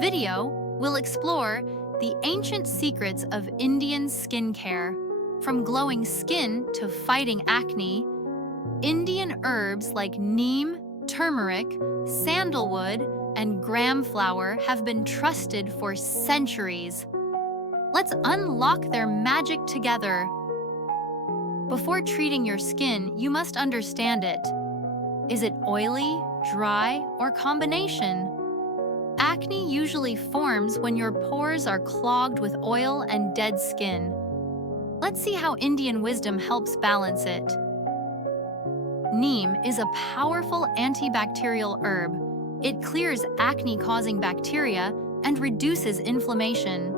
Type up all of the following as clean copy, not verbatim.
video, we'll explore the ancient secrets of Indian skincare. From glowing skin to fighting acne, Indian herbs like neem, turmeric, sandalwood, and gram flower have been trusted for centuries. Let's unlock their magic together. Before treating your skin, you must understand it. Is it oily, dry, or combination? Acne usually forms when your pores are clogged with oil and dead skin. Let's see how Indian wisdom helps balance it. Neem is a powerful antibacterial herb. It clears acne-causing bacteria and reduces inflammation.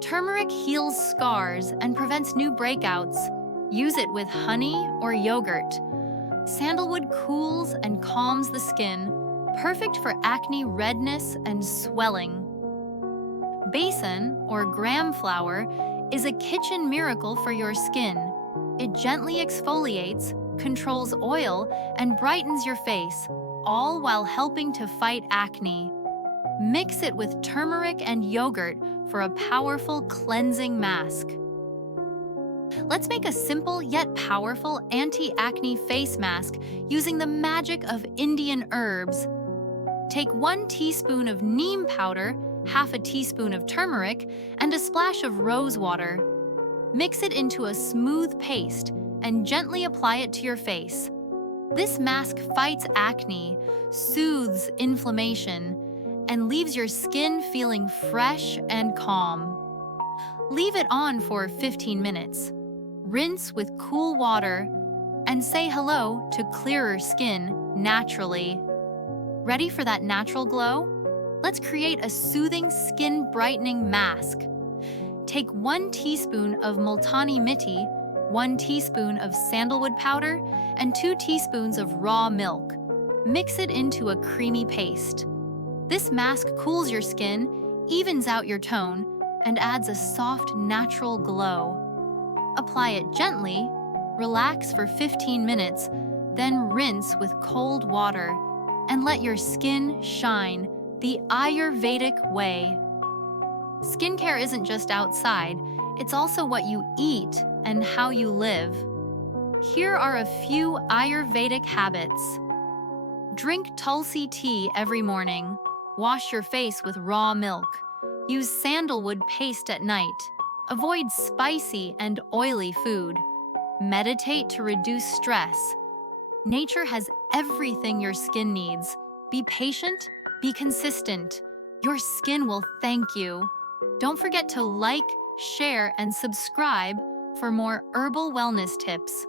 Turmeric heals scars and prevents new breakouts. Use it with honey or yogurt. Sandalwood cools and calms the skin, perfect for acne redness and swelling. Basin, or gram flower, is a kitchen miracle for your skin. It gently exfoliates, controls oil, and brightens your face, all while helping to fight acne. Mix it with turmeric and yogurt for a powerful cleansing mask. Let's make a simple yet powerful anti-acne face mask using the magic of Indian herbs. Take 1 teaspoon of neem powder, half a teaspoon of turmeric, and a splash of rose water. Mix it into a smooth paste and gently apply it to your face. This mask fights acne, soothes inflammation, and leaves your skin feeling fresh and calm. Leave it on for 15 minutes. Rinse with cool water and say hello to clearer skin naturally. Ready for that natural glow? Let's create a soothing skin brightening mask. Take 1 teaspoon of Multani Mitti, 1 teaspoon of sandalwood powder, and 2 teaspoons of raw milk. Mix it into a creamy paste. This mask cools your skin, evens out your tone, and adds a soft, natural glow. Apply it gently, relax for 15 minutes, then rinse with cold water, and let your skin shine the Ayurvedic way. Skincare isn't just outside, it's also what you eat and how you live. Here are a few Ayurvedic habits. Drink tulsi tea every morning. Wash your face with raw milk. Use sandalwood paste at night. Avoid spicy and oily food. Meditate to reduce stress. Nature has everything your skin needs. Be patient, be consistent. Your skin will thank you. Don't forget to like, share, and subscribe for more herbal wellness tips.